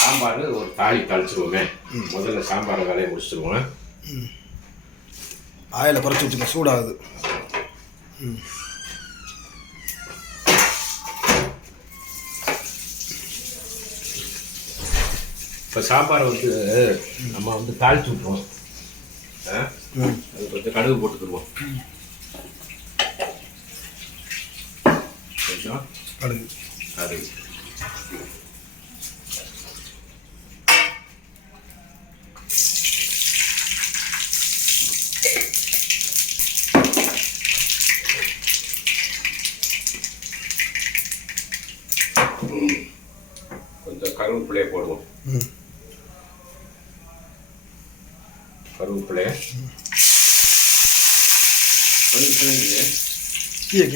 சாம்பார் ஒரு தாளிச்சிருவோமே. முதல்ல சாம்பாரை வேலையை முடிச்சிருவோம். ஆயில குறைச்சி வச்சுக்க, சூடாகுது. இப்போ சாம்பாரை நம்ம தாளிச்சு விட்ருவோம். அது கொஞ்சம் கடுகு போட்டுக்கிடுவோம். கொஞ்சம் கடுகு கொஞ்சம் கருவேப்பிலையை போடுவோம். கருவேப்பிலையை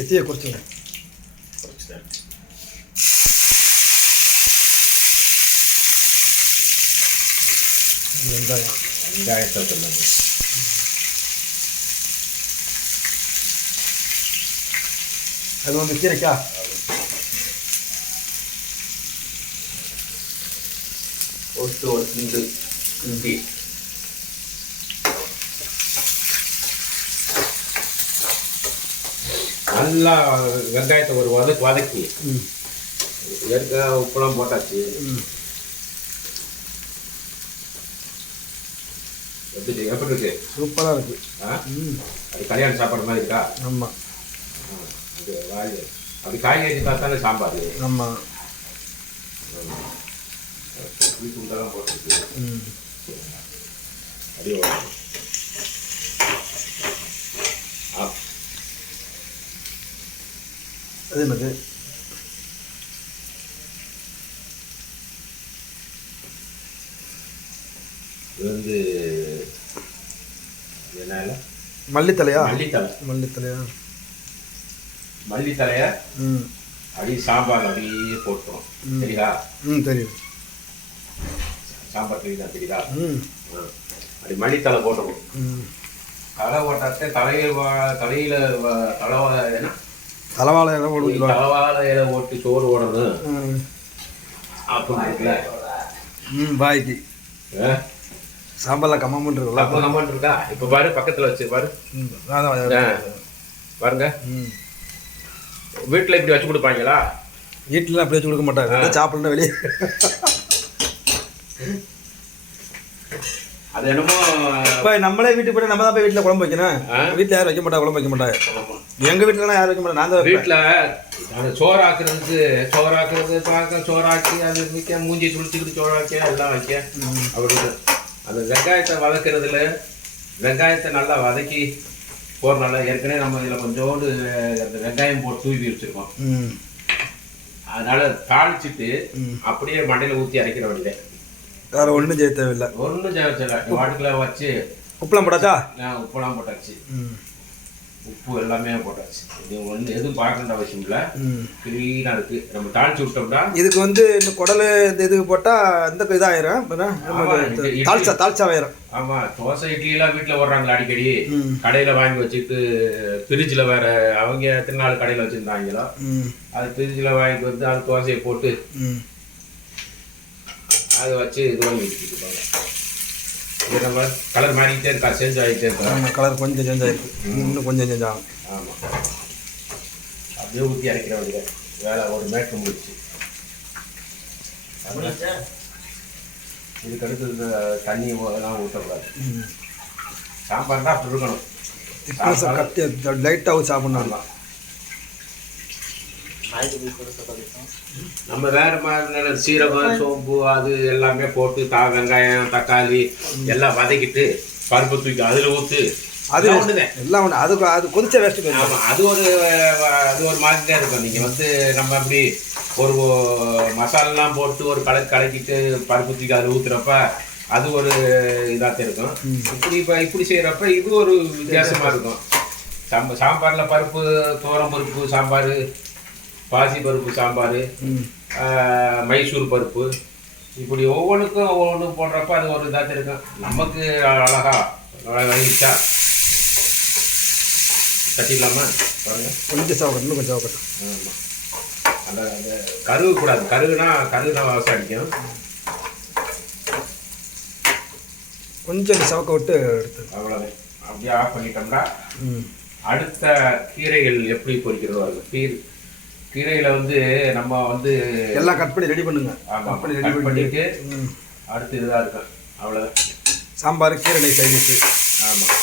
தீயை குறைச்சிடுறேன். வெங்காயத்தை சொல்லுங்க. அது கீரைக்கா போட்டு ஒரு கிண்டி நல்லா வெங்காயத்தை ஒரு வதக்கி ஏற்கனவே உப்புலாம் போட்டாச்சு. எப்படி இருக்கு? சூப்பராக இருக்கு. அது கல்யாண சாப்பாடு மாதிரி இருக்கா? ஆமாம். அப்படி காய்கறி பார்த்தாலே சாம்பார். ஆமாம். துண்டெல்லாம் போட்டுருக்கு. அப்படியே அது என்னது? இது என்ன மல்லித்தலையா? மல்லித்தலைய அப்படியே சாம்பார் அப்படியே போட்டுரும். சரியா? தெரியும். சாம்பார் தெரியுதா? அப்படி மல்லித்தலை போட்டுரும். தலை போட்டாச்சு. தலைவாழை இலை போட்டு தலைவாழை இலை போட்டு சோறு ஓடணும் அப்படின்னா பாய்க்கு சாம்பார்லாம் கம்மன் இருக்குல்ல. அப்போ கம்மன் இருக்கா? இப்போ பாரு, பக்கத்தில் வச்சு பாரு. பாருங்க, வீட்டில் இப்படி வச்சு கொடுப்பாங்களா? வீட்டில் அப்படி வச்சு கொடுக்க மாட்டாங்க. சாப்பிடணும் வெளியே. அது என்னமோ இப்போ நம்மளே வீட்டுக்கு போய் நம்ம தான் போய் வீட்டில் குழம்பு வைக்கணும். வீட்டில் யாரும் வைக்க மாட்டாங்க, குழம்பு வைக்க மாட்டாங்க. எங்கள் வீட்டிலலாம் யாரும் வைக்க மாட்டாங்க. நான் தான் வீட்டில் அந்த சோறாக்குறது பார்க்க சோறாக்கி அது வைக்க, மூஞ்சி துளிச்சிக்கிட்டு சோறாக்கி எல்லாம் வைக்க. அப்படி அந்த வெங்காயத்தை வதக்கிறதுல வெங்காயத்தை நல்லா வதக்கி போடுறனால ஏற்கனவே நம்ம இதில் கொஞ்சோண்டு அந்த வெங்காயம் போட்டு தூவி வச்சுருக்கோம். அதனால தாளிச்சிட்டு அப்படியே மண்டையில் ஊற்றி அரைக்கிற வழியில வேறு ஒன்றும் செய்ய தேவையில்லை. ஒன்றும் தேவையில்லை. வாட்டுக்குள்ள வச்சு உப்புலாம் போட்டாச்சா? உப்புலாம் போட்டாச்சு. உப்பு எல்லாமே போட்டாச்சு. இது எதுவும் பார்க்கணுன்ற அவசியம் இல்லை. க்ளீனாக இருக்குது. நம்ம தாளிச்சு விட்டோம்னா இதுக்கு இந்த குடல் இந்த இது போட்டால் இந்த இதாயிரும். தாளிச்சாயிரும். ஆமாம். தோசை இட்லிலாம் வீட்டில் வர்றாங்களா அடிக்கடி, கடையில் வாங்கி வச்சுட்டு ஃப்ரிட்ஜில் வேறு அவங்க எத்தனை நாள் கடையில் வச்சுருந்தாங்களோ அது ஃப்ரிட்ஜில் வாங்கி அது தோசையை போட்டு அதை வச்சு இது பண்ணி வச்சுருப்பாங்க. இது நம்ம கலர் மாறிக்கிட்டே இருக்கா, சேஞ்ச் ஆகிட்டே இருக்கா. கலர் கொஞ்சம் சேஞ்ச் ஆகிருக்கு. இன்னும் கொஞ்சம் சேஞ்ச் ஆகும். ஆமாம். அப்படியே ஊற்றி அரைக்கிற வழியில் வேலை ஒரு மேட்ரு முடிச்சு. இதுக்கு அடுத்து தண்ணி எல்லாம் ஊற்றக்கூடாது. சாம்பார் தான் அப்படி இருக்கணும். லைட்டாகவும் சாப்பிட்ணும். நம்ம வேற மாதிரி சீரகம், சோம்பு அது எல்லாமே போட்டு வெங்காயம், தக்காளி எல்லாம் வதக்கிட்டு பருப்பு தூக்கி அதில் ஊற்று. அது எல்லாம் ஒன்று. அது கொதிச்ச வேஸ்ட்டு. ஆமாம். அது ஒரு மாதிரி தான் இருக்கும். நீங்கள் நம்ம அப்படி ஒரு மசாலெலாம் போட்டு ஒரு கலக்கிட்டு பருப்பு தூக்கி அதில் ஊற்றுறப்ப அது ஒரு இதாக இருக்கும். இப்படி செய்கிறப்ப இது ஒரு வித்தியாசமாக இருக்கும். சாம்பாரில் பருப்பு, துவரம் பருப்பு சாம்பார், பாசி பருப்பு சாம்பார், மைசூர் பருப்பு, இப்படி ஒவ்வொன்றுக்கும் ஒவ்வொன்று போடுறப்ப அது ஒரு இதாக இருக்கும். நமக்கு அழகா வதங்கிச்சா கட்டிக்கலாமா? பாருங்கள். கொஞ்சம் சாப்பிடணும், கொஞ்சம் சாப்பிடணும். ஆமாம். அந்த கருகக்கூடாது. கருகுனா வாசம் அடிக்கும். கொஞ்சம் சவக்க விட்டு எடுத்து அவ்வளோதான். அப்படியே ஆஃப் பண்ணிட்டோம்னா அடுத்த கீரைகள் எப்படி பொரிக்கிறதோ அது கீரையில் வந்து நம்ம வந்து எல்லாம் கட் பண்ணி ரெடி பண்ணுங்க. ஆமாம், கட் பண்ணிட்டு அடுத்து இதுதான் இருக்கும். அவ்வளோதான். சாம்பார் கீரை சைடிஷு. ஆமாம்.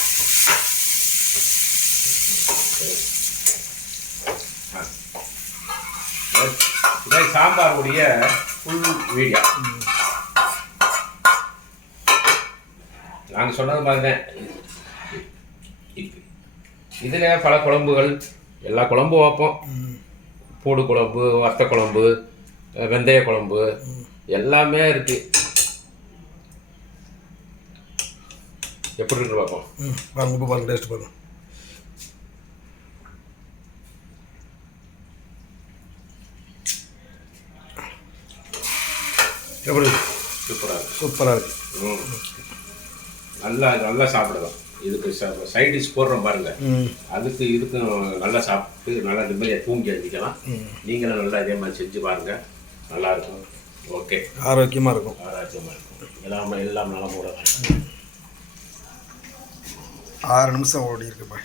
இதான் சாம்பாருடைய ஃபுல் வீடியோ. நாங்கள் சொன்னது மாதிரி தான். இதில் பல குழம்புகள், எல்லா குழம்பும் வைப்போம். பூடு குழம்பு, வத்த குழம்பு, வெந்தய குழம்பு எல்லாமே இருக்குது. எப்படி இருக்கு பார்ப்போம். பாருங்க, உப்பு பாருங்க, டேஸ்ட் பாருங்க. எப்படி சூப்பராக இருக்கு. சூப்பராக இருக்கு. நல்லா சாப்பிடலாம். இதுக்கு சைட் டிஷ் போடுறோம் பாருங்க, அதுக்கு இதுக்கும் நல்லா சாப்பிட்டு நல்லா நிம்மதியாக தூங்கி எழுந்திக்கலாம். நீங்களும் நல்லா இதே மாதிரி செஞ்சு பாருங்க, நல்லா இருக்கும். ஓகே, ஆரோக்கியமாக இருக்கும். எல்லாம் நலம் கூட. 6 நிமிஷம் ஓடி இருக்குப்பா.